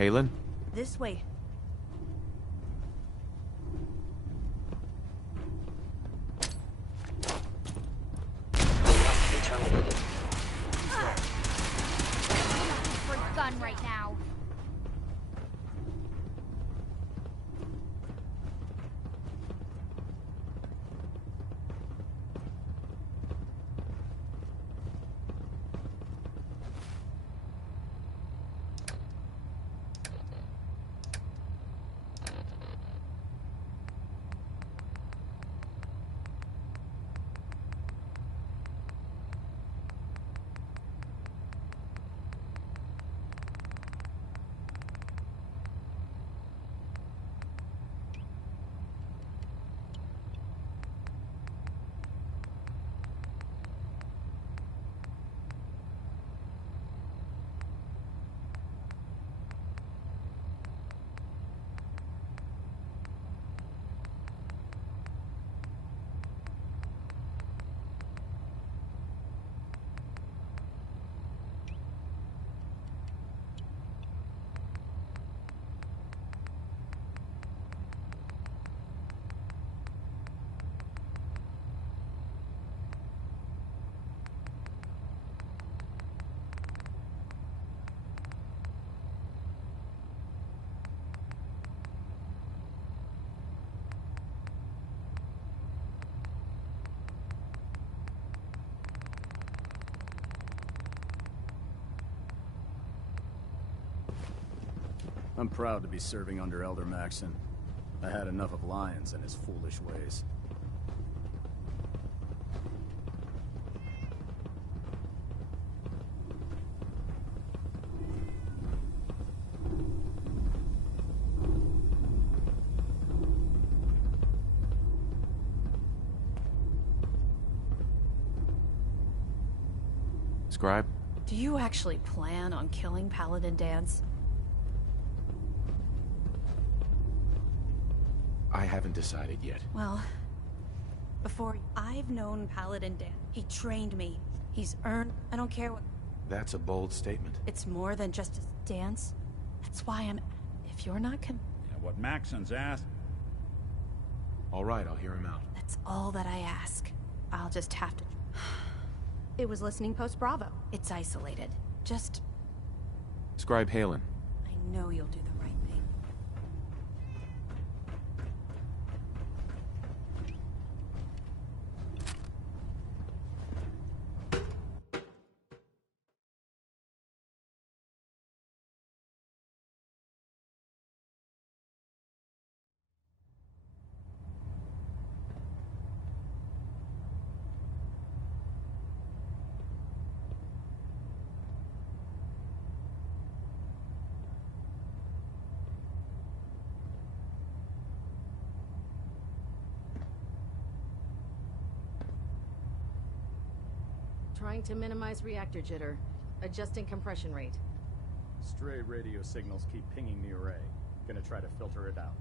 Halen? This way. Terminated. For a gun right now. I'm proud to be serving under Elder Maxson. I had enough of Lyons and his foolish ways. Scribe? Do you actually plan on killing Paladin Dance? I haven't decided yet. Well, I've known Paladin Dan. He trained me. He's earned... I don't care what... That's a bold statement. It's more than just a dance. That's why I'm... If you're not Yeah, what Maxson's asked... All right, I'll hear him out. That's all that I ask. I'll just have to... It was listening post Bravo. It's isolated. Just... Scribe Halen. I know you'll do the right thing. Trying to minimize reactor jitter. Adjusting compression rate. Stray radio signals keep pinging the array. Gonna try to filter it out.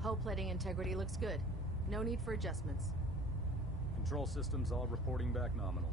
Hull plating integrity looks good. No need for adjustments. Control systems all reporting back nominal.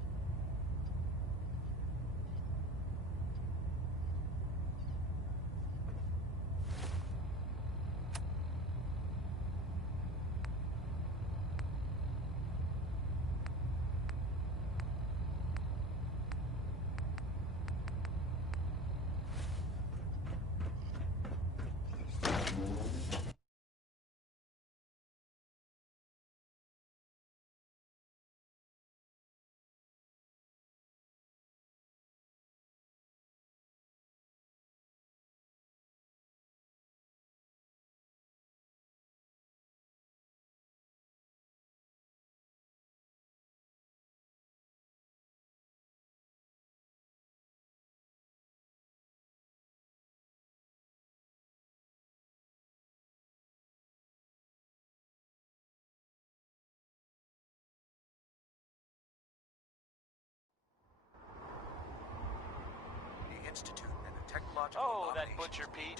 Institute and a technological Oh, that nomination butcher Pete.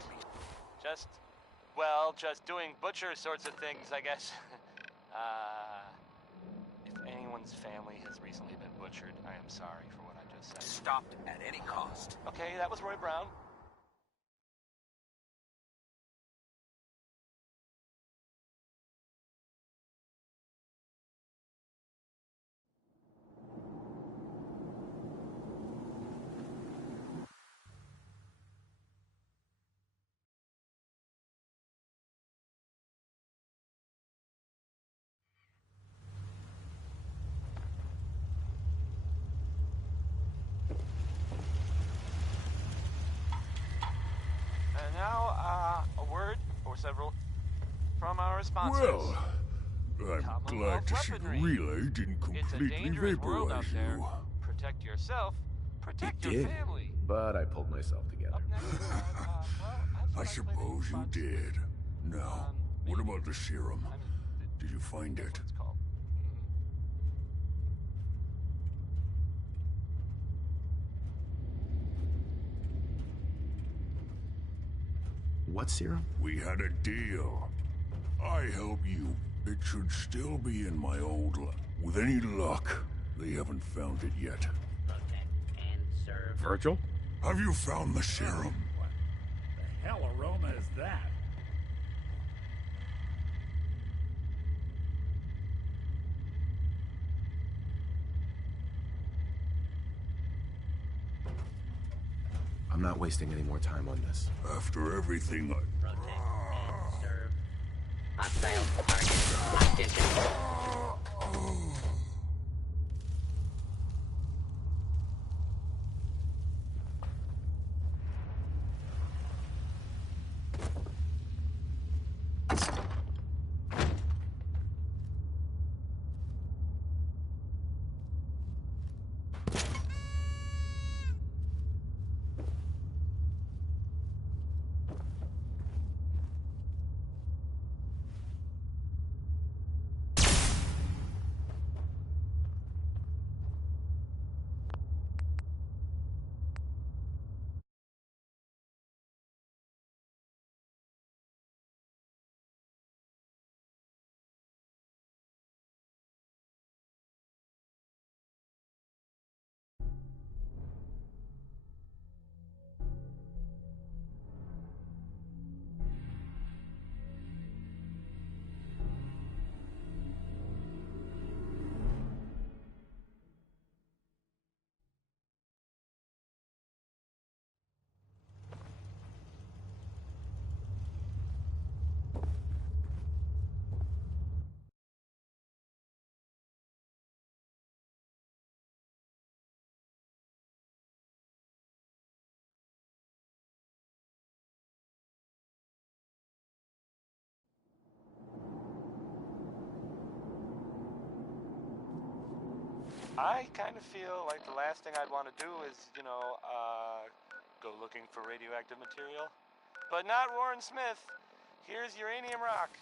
Just well, just doing butcher sorts of things, I guess. If anyone's family has recently been butchered, I am sorry for what I just said. Stopped at any cost. Okay, that was Roy Brown. And now, a word or several from our sponsors. Well, I'm glad to see the relay didn't It's a completely dangerous world out vaporize there. you. Protect yourself. Protect your did. family. But I pulled myself together. Up next, I suppose you did. Now, what about the serum? Did you find it? It's called. What serum? We had a deal. I help you. It should still be in my old With any luck, they haven't found it yet. Protect and serve. Virgil? Have you found the serum? What the hell aroma is that? I'm not wasting any more time on this. After everything I... Protect and serve. Hostile target. Attention. I kind of feel like the last thing I'd want to do is, go looking for radioactive material. But not Warren Smith. Here's uranium rock.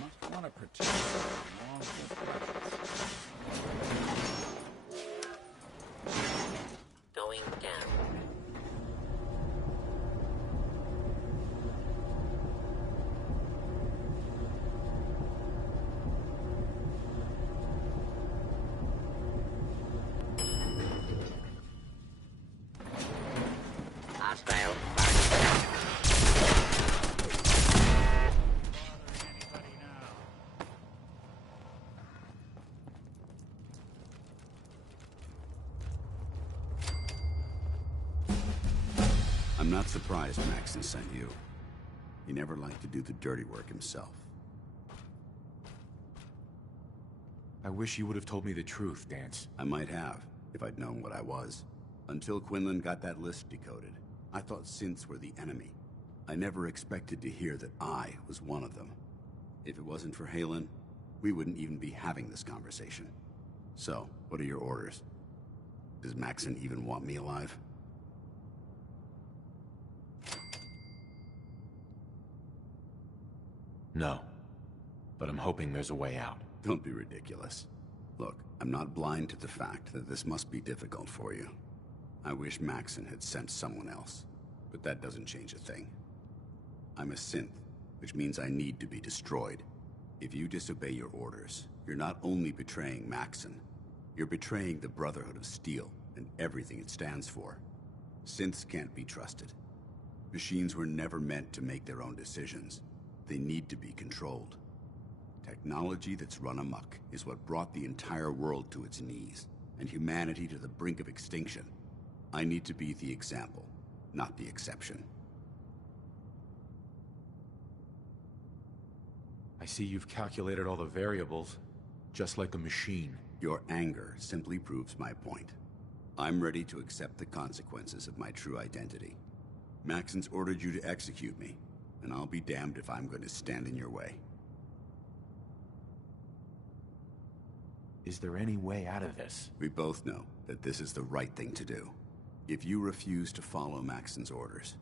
Must want to protect long distance. Going down. Hostile target. Anybody now? I'm not surprised Maxon sent you. He never liked to do the dirty work himself. I wish you would have told me the truth, Dance. I might have, if I'd known what I was. Until Quinlan got that list decoded, I thought synths were the enemy. I never expected to hear that I was one of them. If it wasn't for Halen, we wouldn't even be having this conversation. So, what are your orders? Does Maxon even want me alive? No. But I'm hoping there's a way out. Don't be ridiculous. Look, I'm not blind to the fact that this must be difficult for you. I wish Maxon had sent someone else, but that doesn't change a thing. I'm a synth, which means I need to be destroyed. If you disobey your orders, you're not only betraying Maxon, you're betraying the Brotherhood of Steel and everything it stands for. Synths can't be trusted. Machines were never meant to make their own decisions. They need to be controlled. Technology that's run amok is what brought the entire world to its knees, and humanity to the brink of extinction. I need to be the example, not the exception. I see you've calculated all the variables, just like a machine. Your anger simply proves my point. I'm ready to accept the consequences of my true identity. Maxon's ordered you to execute me, and I'll be damned if I'm going to stand in your way. Is there any way out of this? We both know that this is the right thing to do. If you refuse to follow Maxon's orders,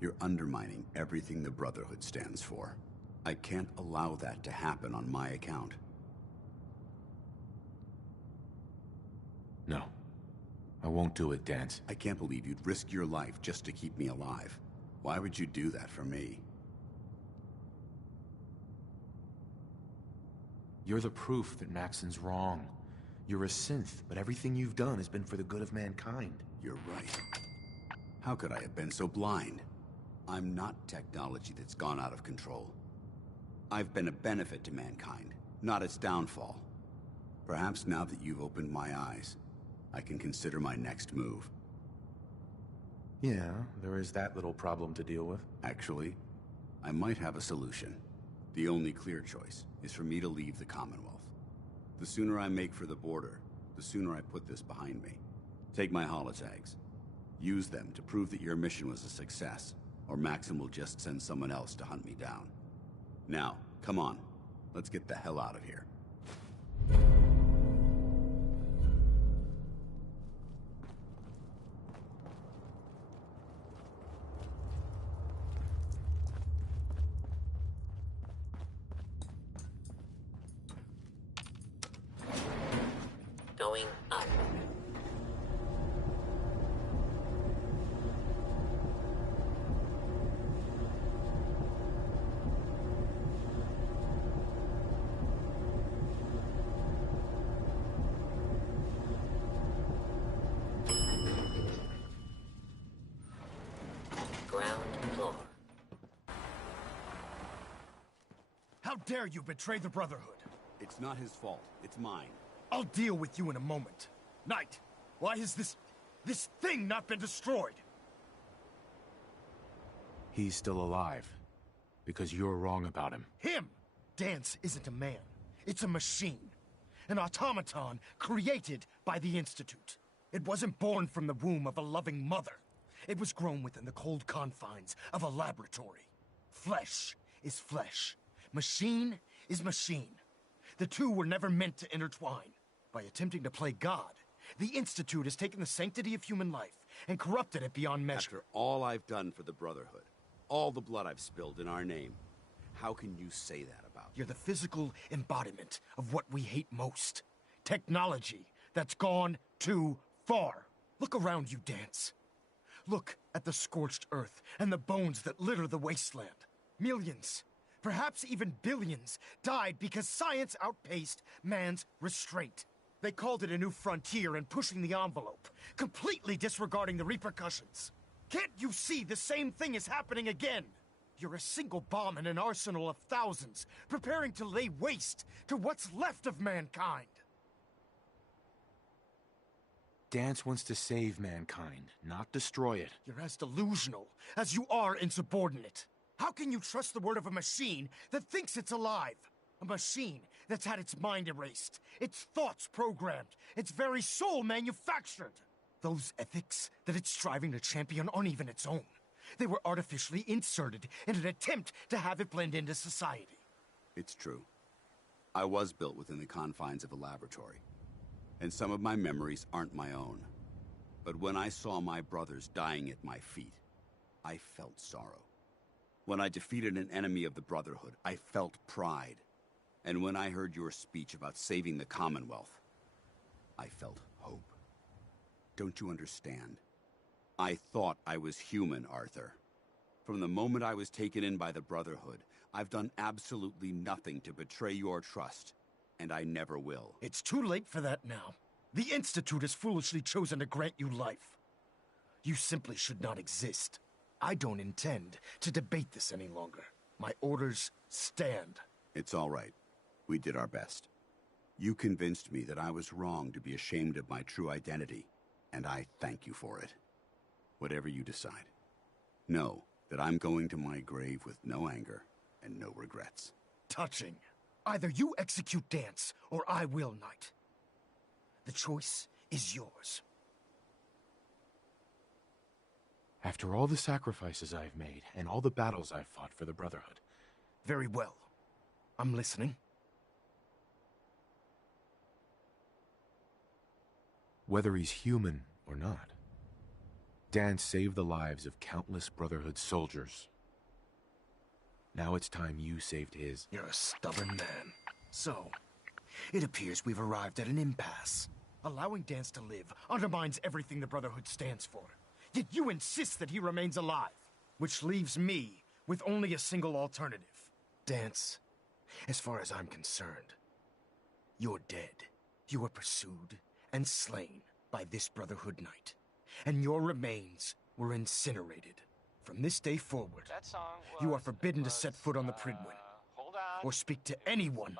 you're undermining everything the Brotherhood stands for. I can't allow that to happen on my account. No. I won't do it, Dance. I can't believe you'd risk your life just to keep me alive. Why would you do that for me? You're the proof that Maxon's wrong. You're a synth, but everything you've done has been for the good of mankind. You're right. How could I have been so blind? I'm not technology that's gone out of control. I've been a benefit to mankind, not its downfall. Perhaps now that you've opened my eyes, I can consider my next move. Yeah, there is that little problem to deal with. Actually, I might have a solution. The only clear choice is for me to leave the Commonwealth. The sooner I make for the border, the sooner I put this behind me. Take my holotags. Use them to prove that your mission was a success, or Maxon will just send someone else to hunt me down. Now, come on. Let's get the hell out of here. Going up. Ground floor. How dare you betray the Brotherhood? It's not his fault. It's mine. I'll deal with you in a moment. Knight, why has this thing not been destroyed? He's still alive. Because you're wrong about him. Him! Dance isn't a man. It's a machine. An automaton created by the Institute. It wasn't born from the womb of a loving mother. It was grown within the cold confines of a laboratory. Flesh is flesh. Machine is machine. The two were never meant to intertwine. By attempting to play God, the Institute has taken the sanctity of human life and corrupted it beyond measure. After all I've done for the Brotherhood, all the blood I've spilled in our name, how can you say that about me? You're the physical embodiment of what we hate most. Technology that's gone too far. Look around you, Dance. Look at the scorched earth and the bones that litter the wasteland. Millions, perhaps even billions, died because science outpaced man's restraint. They called it a new frontier and pushing the envelope, completely disregarding the repercussions. Can't you see the same thing is happening again? You're a single bomb in an arsenal of thousands, preparing to lay waste to what's left of mankind. Dance wants to save mankind, not destroy it. You're as delusional as you are insubordinate. How can you trust the word of a machine that thinks it's alive? A machine that's had its mind erased, its thoughts programmed, its very soul manufactured. Those ethics that it's striving to champion aren't even its own. They were artificially inserted in an attempt to have it blend into society. It's true. I was built within the confines of a laboratory, and some of my memories aren't my own. But when I saw my brothers dying at my feet, I felt sorrow. When I defeated an enemy of the Brotherhood, I felt pride. And when I heard your speech about saving the Commonwealth, I felt hope. Don't you understand? I thought I was human, Arthur. From the moment I was taken in by the Brotherhood, I've done absolutely nothing to betray your trust, and I never will. It's too late for that now. The Institute has foolishly chosen to grant you life. You simply should not exist. I don't intend to debate this any longer. My orders stand. It's all right. We did our best. You convinced me that I was wrong to be ashamed of my true identity, and I thank you for it. Whatever you decide, know that I'm going to my grave with no anger and no regrets. Touching. Either you execute Dance, or I will, Knight. The choice is yours. After all the sacrifices I've made, and all the battles I've fought for the Brotherhood. Very well. I'm listening. Whether he's human or not, Dan saved the lives of countless Brotherhood soldiers. Now it's time you saved his. You're a stubborn man. So, it appears we've arrived at an impasse. Allowing Dance to live undermines everything the Brotherhood stands for. Yet you insist that he remains alive, which leaves me with only a single alternative. Dance, as far as I'm concerned, you're dead. You were pursued and slain by this Brotherhood Knight, and your remains were incinerated. From this day forward, you are forbidden to set foot on the Pridwin, or speak to anyone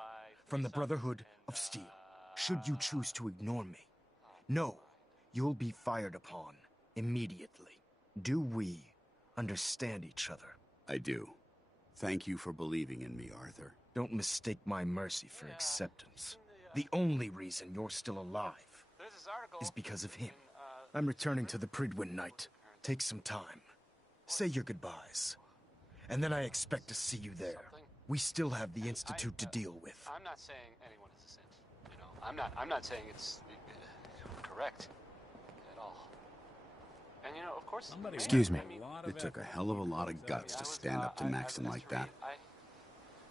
from the Brotherhood of Steel. Should you choose to ignore me, know you'll be fired upon immediately. Do we understand each other? I do. Thank you for believing in me, Arthur. Don't mistake my mercy for acceptance. The only reason you're still alive is because of him. I'm returning to the Pridwin, Knight. Take some time. Say your goodbyes. And then I expect to see you there. We still have the Institute to deal with. I'm not saying anyone is a saint. You know, I'm not saying it's correct at all. And you know, of course. Excuse me. It took a hell of a lot of guts to stand up to Maxon like that.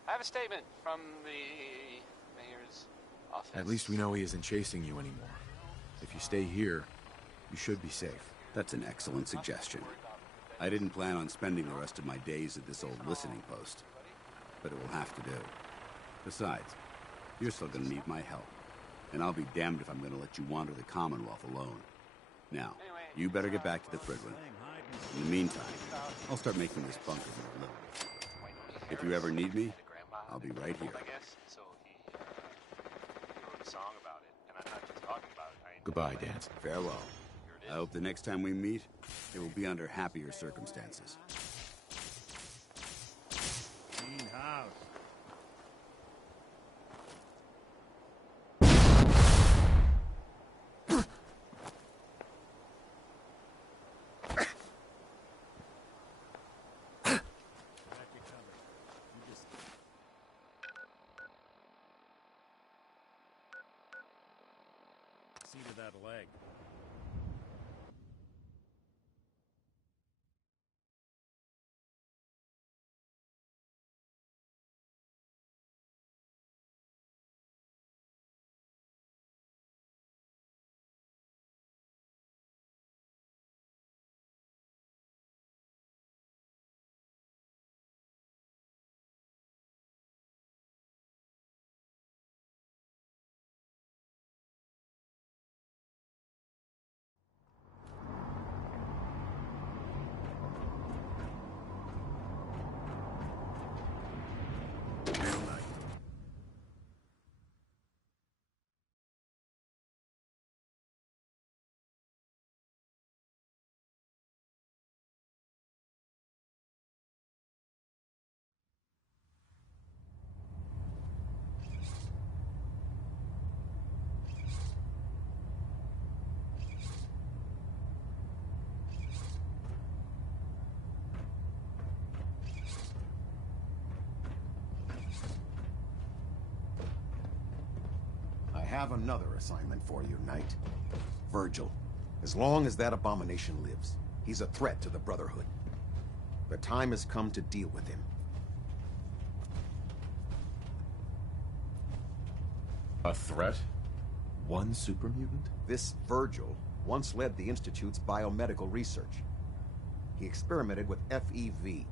I have a statement from the mayor's office. At least we know he isn't chasing you anymore. If you stay here, you should be safe. That's an excellent suggestion. I didn't plan on spending the rest of my days at this old listening post, but it will have to do. Besides, you're still gonna need my help, and I'll be damned if I'm gonna let you wander the Commonwealth alone. Now, you better get back to the Pridwin. In the meantime, I'll start making this bunker more livable. If you ever need me, I'll be right here. So he wrote a song about it, and I'm not just talking about it. Goodbye, Dance. Farewell. I hope the next time we meet, it will be under happier circumstances. Clean house. See to that leg. have another assignment for you, Knight. Virgil. As long as that abomination lives, he's a threat to the Brotherhood. The time has come to deal with him. A threat? One super mutant? This Virgil once led the Institute's biomedical research. He experimented with FEV.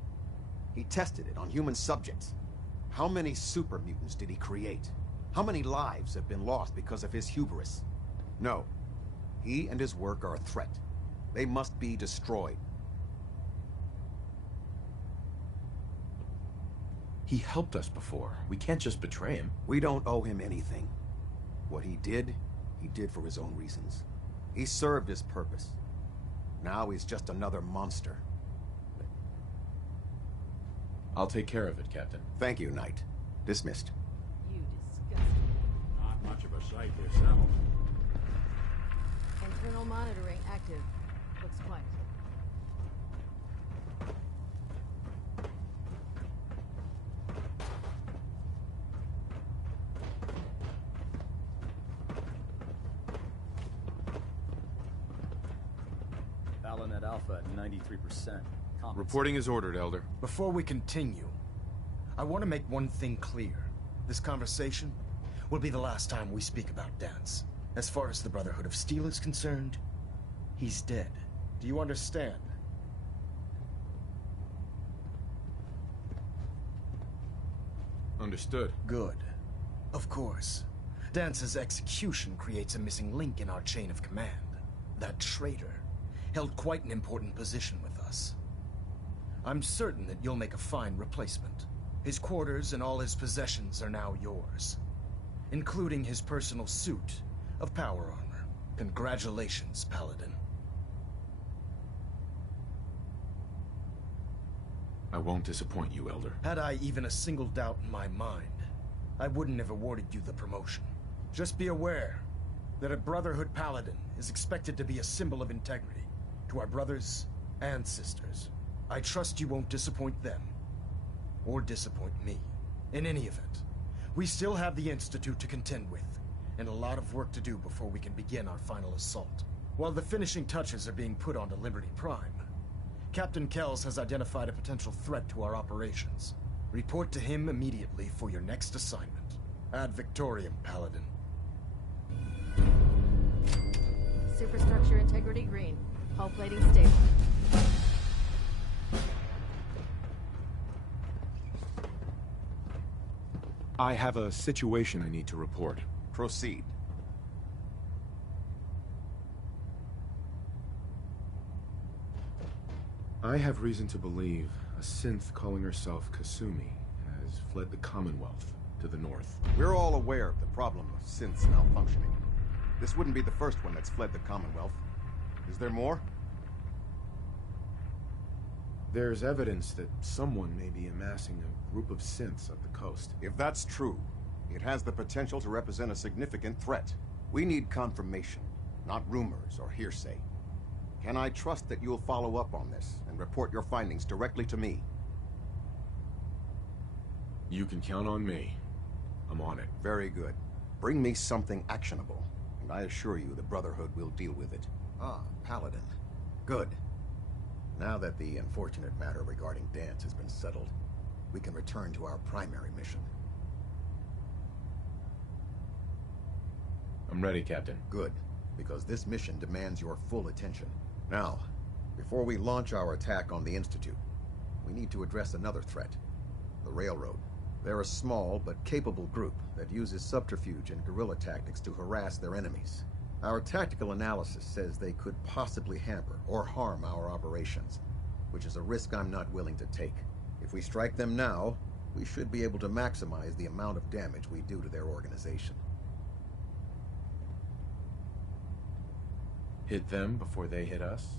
He tested it on human subjects. How many super mutants did he create? How many lives have been lost because of his hubris? No. He and his work are a threat. They must be destroyed. He helped us before. We can't just betray him. We don't owe him anything. What he did for his own reasons. He served his purpose. Now he's just another monster. I'll take care of it, Captain. Thank you, Knight. Dismissed. You disgusting. Not much of a sight yourself. Internal monitoring active. Looks quiet. Paladin Alpha at 93%. Reporting is ordered, Elder. Before we continue, I want to make one thing clear. This conversation will be the last time we speak about Dance. As far as the Brotherhood of Steel is concerned, he's dead. Do you understand? Understood. Good. Of course. Dance's execution creates a missing link in our chain of command. That traitor held quite an important position with us. I'm certain that you'll make a fine replacement. His quarters and all his possessions are now yours, including his personal suit of power armor. Congratulations, Paladin. I won't disappoint you, Elder. Had I even a single doubt in my mind, I wouldn't have awarded you the promotion. Just be aware that a Brotherhood Paladin is expected to be a symbol of integrity to our brothers and sisters. I trust you won't disappoint them, or disappoint me. In any event, we still have the Institute to contend with, and a lot of work to do before we can begin our final assault. While the finishing touches are being put onto Liberty Prime, Captain Kells has identified a potential threat to our operations. Report to him immediately for your next assignment. Ad Victoriam, Paladin. Superstructure integrity green. Hull plating stable. I have a situation I need to report. Proceed. I have reason to believe a synth calling herself Kasumi has fled the Commonwealth to the north. We're all aware of the problem of synths malfunctioning. This wouldn't be the first one that's fled the Commonwealth. Is there more? There's evidence that someone may be amassing a group of synths up the coast. If that's true, it has the potential to represent a significant threat. We need confirmation, not rumors or hearsay. Can I trust that you'll follow up on this and report your findings directly to me? You can count on me. I'm on it. Very good. Bring me something actionable, and I assure you the Brotherhood will deal with it. Ah, Paladin. Good. Now that the unfortunate matter regarding Dance has been settled, we can return to our primary mission. I'm ready, Captain. Good, because this mission demands your full attention. Now, before we launch our attack on the Institute, we need to address another threat. The Railroad. They're a small but capable group that uses subterfuge and guerrilla tactics to harass their enemies. Our tactical analysis says they could possibly hamper or harm our operations, which is a risk I'm not willing to take. If we strike them now, we should be able to maximize the amount of damage we do to their organization. Hit them before they hit us?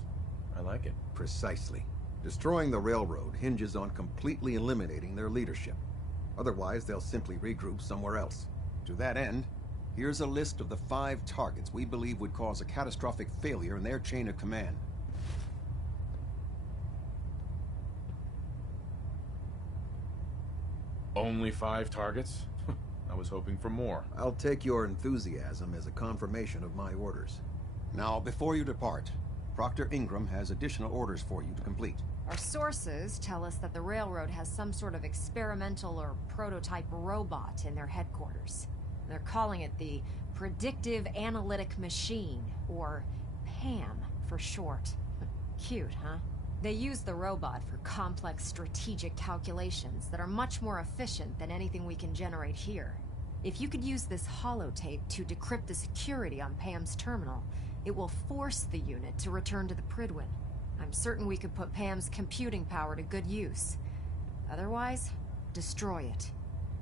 I like it. Precisely. Destroying the railroad hinges on completely eliminating their leadership. Otherwise, they'll simply regroup somewhere else. To that end, here's a list of the 5 targets we believe would cause a catastrophic failure in their chain of command. Only 5 targets? I was hoping for more. I'll take your enthusiasm as a confirmation of my orders. Now, before you depart, Proctor Ingram has additional orders for you to complete. Our sources tell us that the Railroad has some sort of experimental or prototype robot in their headquarters. They're calling it the Predictive Analytic Machine, or PAM for short. Cute, huh? They use the robot for complex strategic calculations that are much more efficient than anything we can generate here. If you could use this holotape to decrypt the security on PAM's terminal, it will force the unit to return to the Pridwin. I'm certain we could put PAM's computing power to good use. Otherwise, destroy it.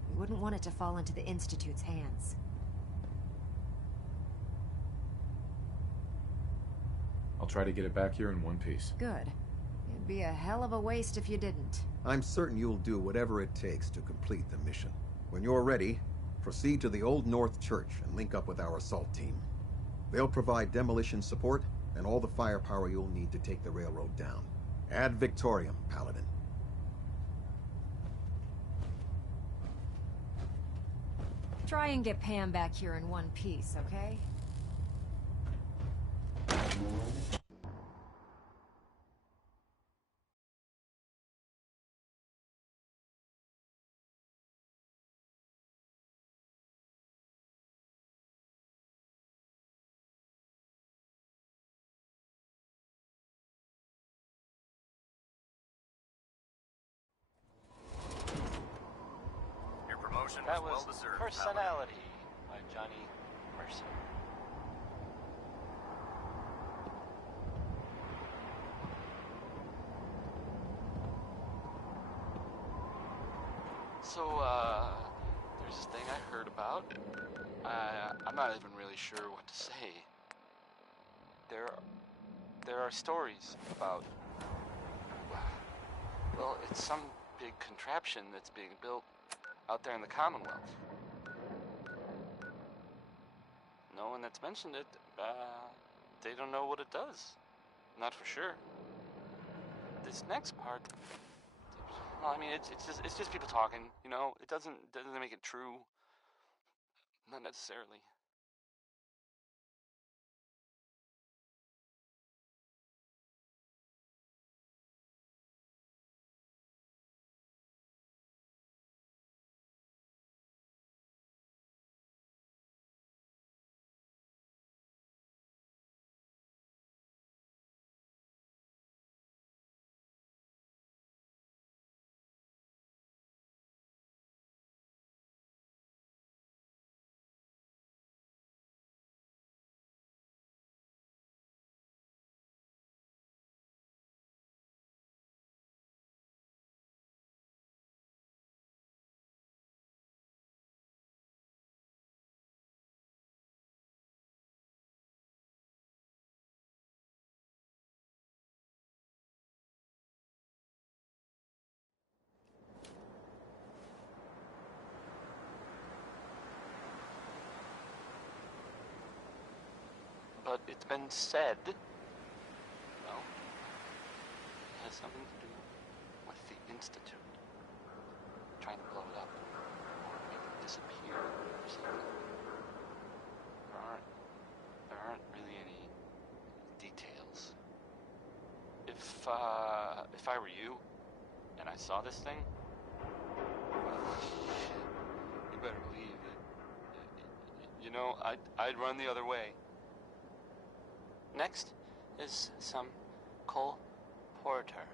We wouldn't want it to fall into the Institute's hands. I'll try to get it back here in one piece. Good. It'd be a hell of a waste if you didn't. I'm certain you'll do whatever it takes to complete the mission. When you're ready, proceed to the Old North Church and link up with our assault team. They'll provide demolition support and all the firepower you'll need to take the railroad down. Ad Victoriam, Paladin. Try and get Pam back here in one piece, okay? Your promotion That was was well-deserved, Personality by Johnny Mercer. So, there's this thing I heard about. I'm not even really sure what to say. There are stories about, well, it's some big contraption that's being built out there in the Commonwealth. No one that's mentioned it, they don't know what it does. Not for sure. This next part, well, I mean, it's just people talking, you know. It doesn't make it true. Not necessarily. But it's been said, well, it has something to do with the Institute. Trying to blow it up, or make it disappear, or something. There aren't really any details. If I were you, and I saw this thing, well, you better believe that, you know, I'd run the other way. Next is some Cole Porter.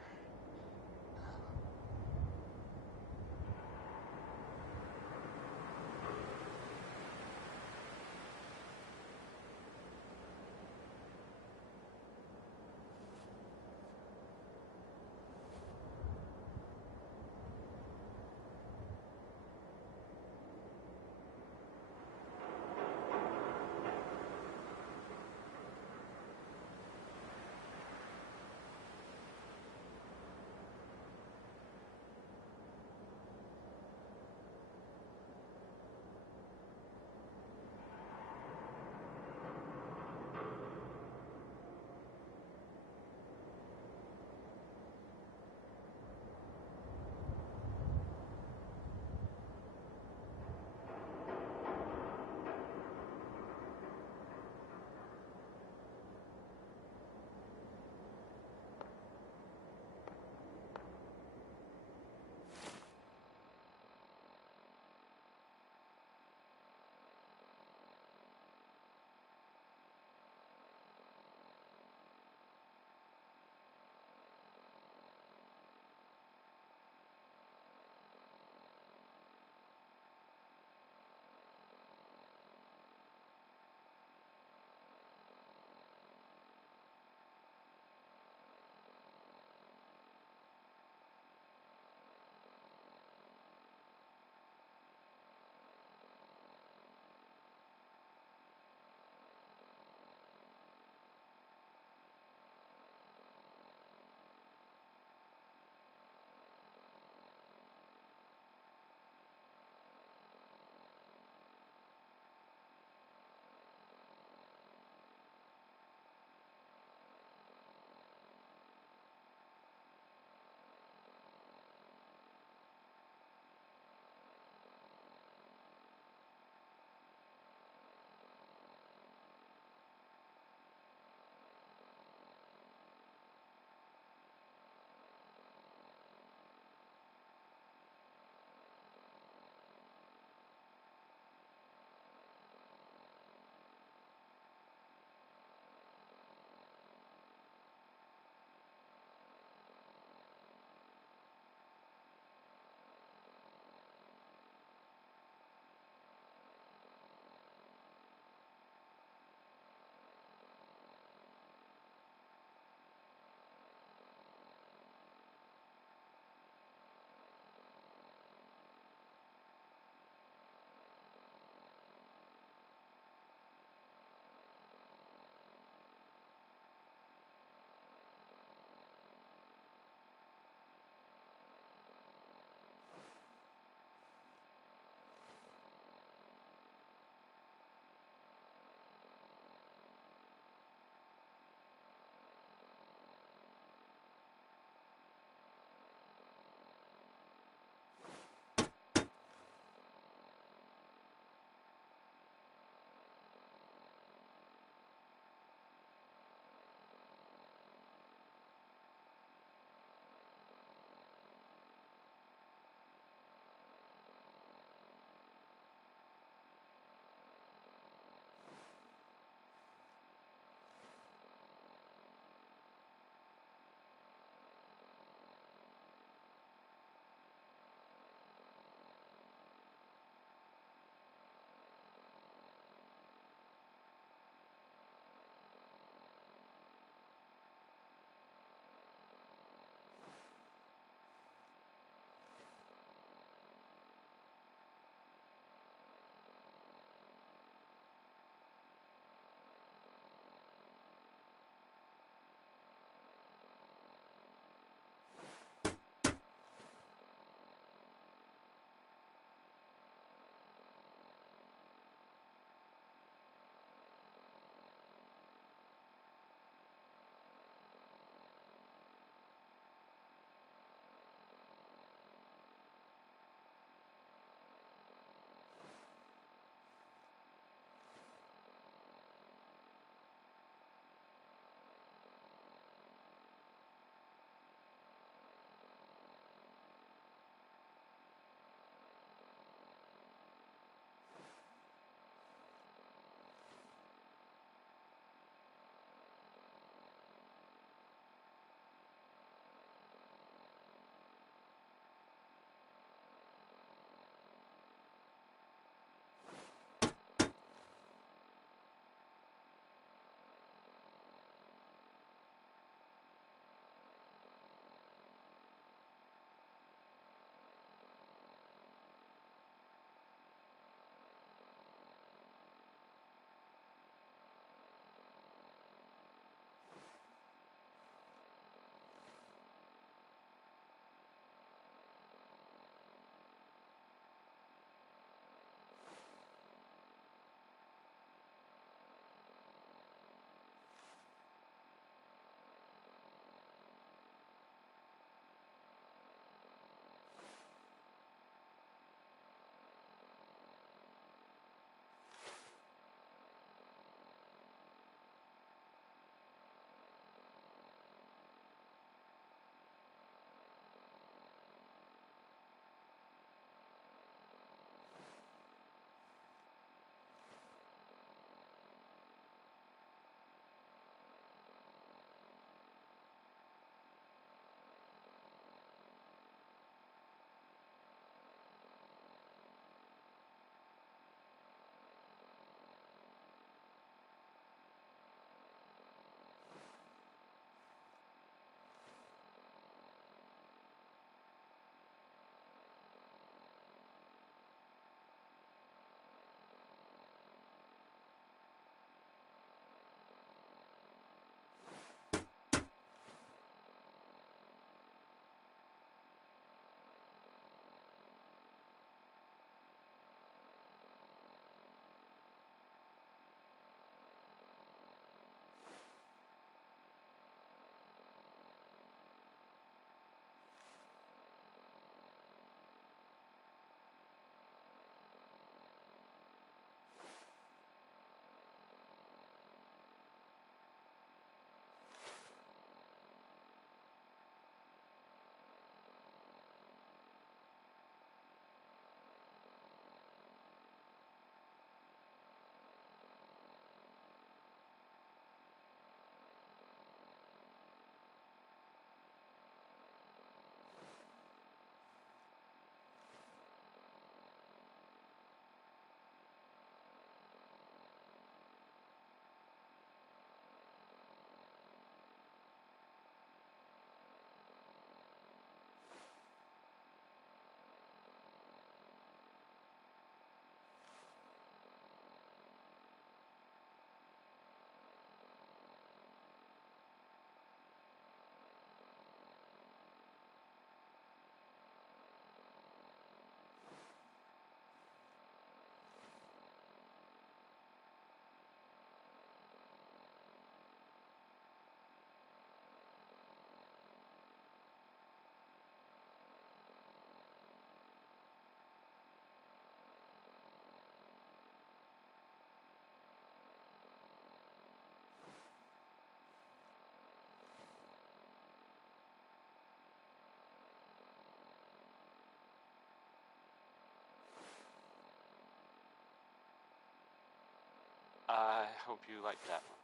hope you liked that one.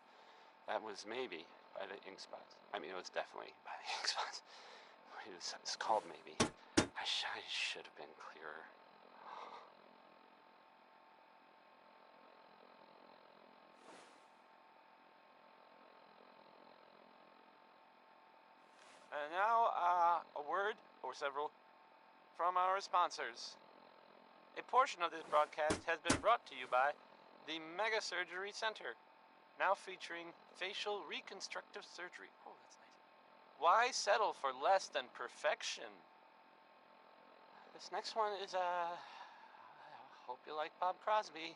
That was maybe by the ink spots. I mean, it was definitely by the ink spots. It's called maybe. I should have been clearer. And now, a word or several from our sponsors. A portion of this broadcast has been brought to you by the Mega Surgery Center, now featuring facial reconstructive surgery. Oh, that's nice. Why settle for less than perfection? This next one is, I hope you like Bob Crosby.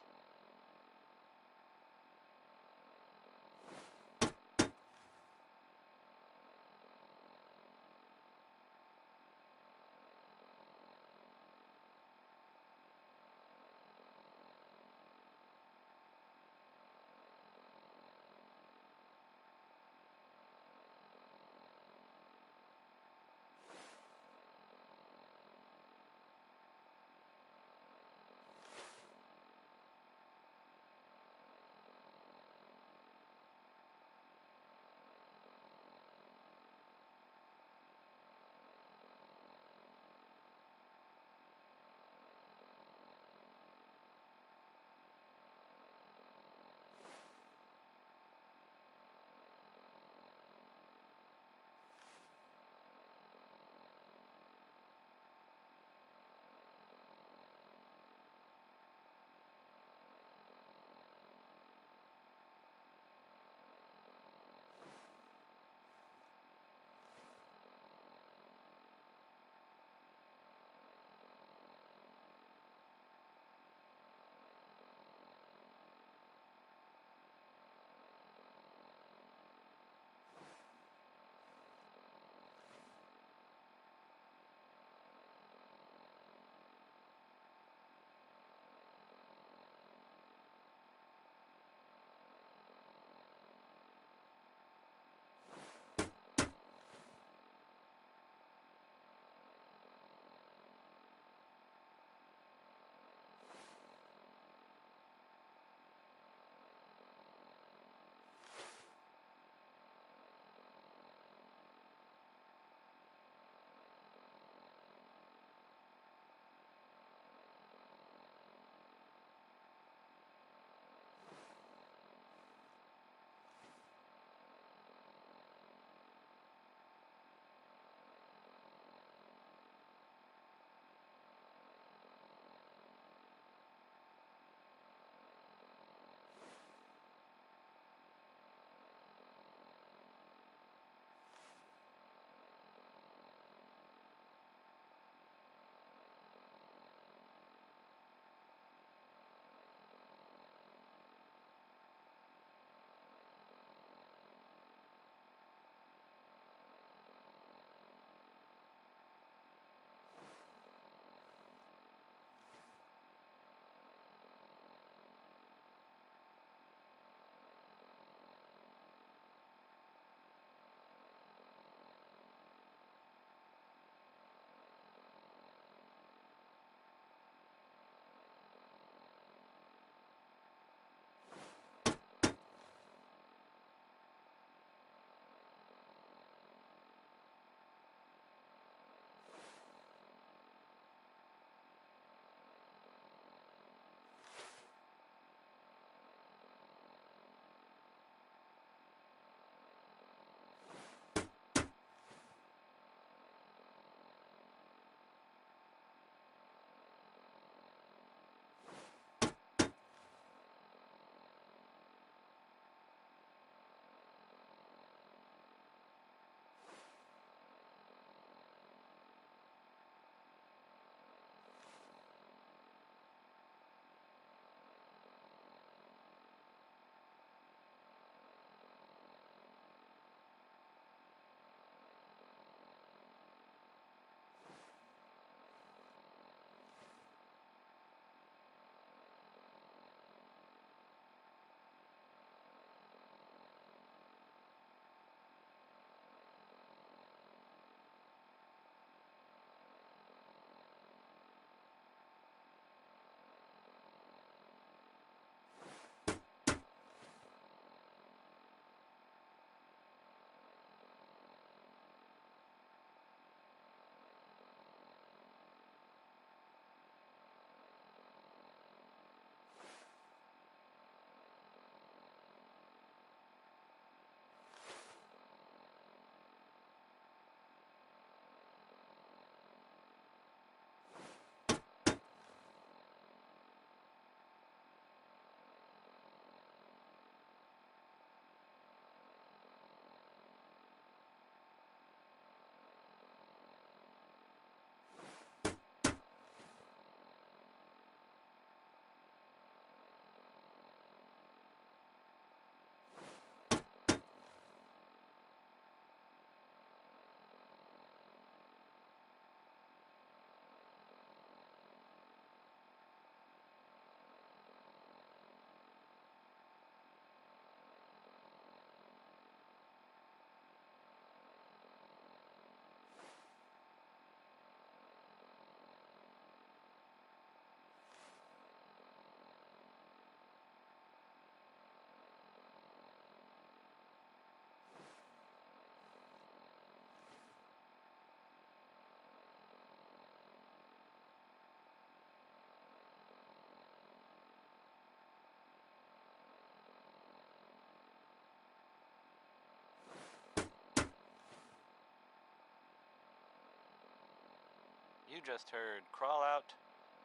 You just heard Crawl Out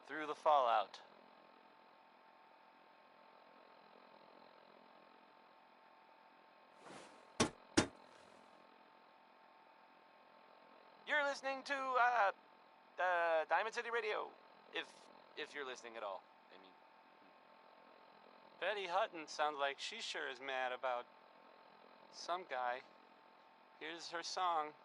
Through the Fallout. You're listening to Diamond City Radio, if you're listening at all. I mean, Betty Hutton sounds like she sure is mad about some guy. Here's her song.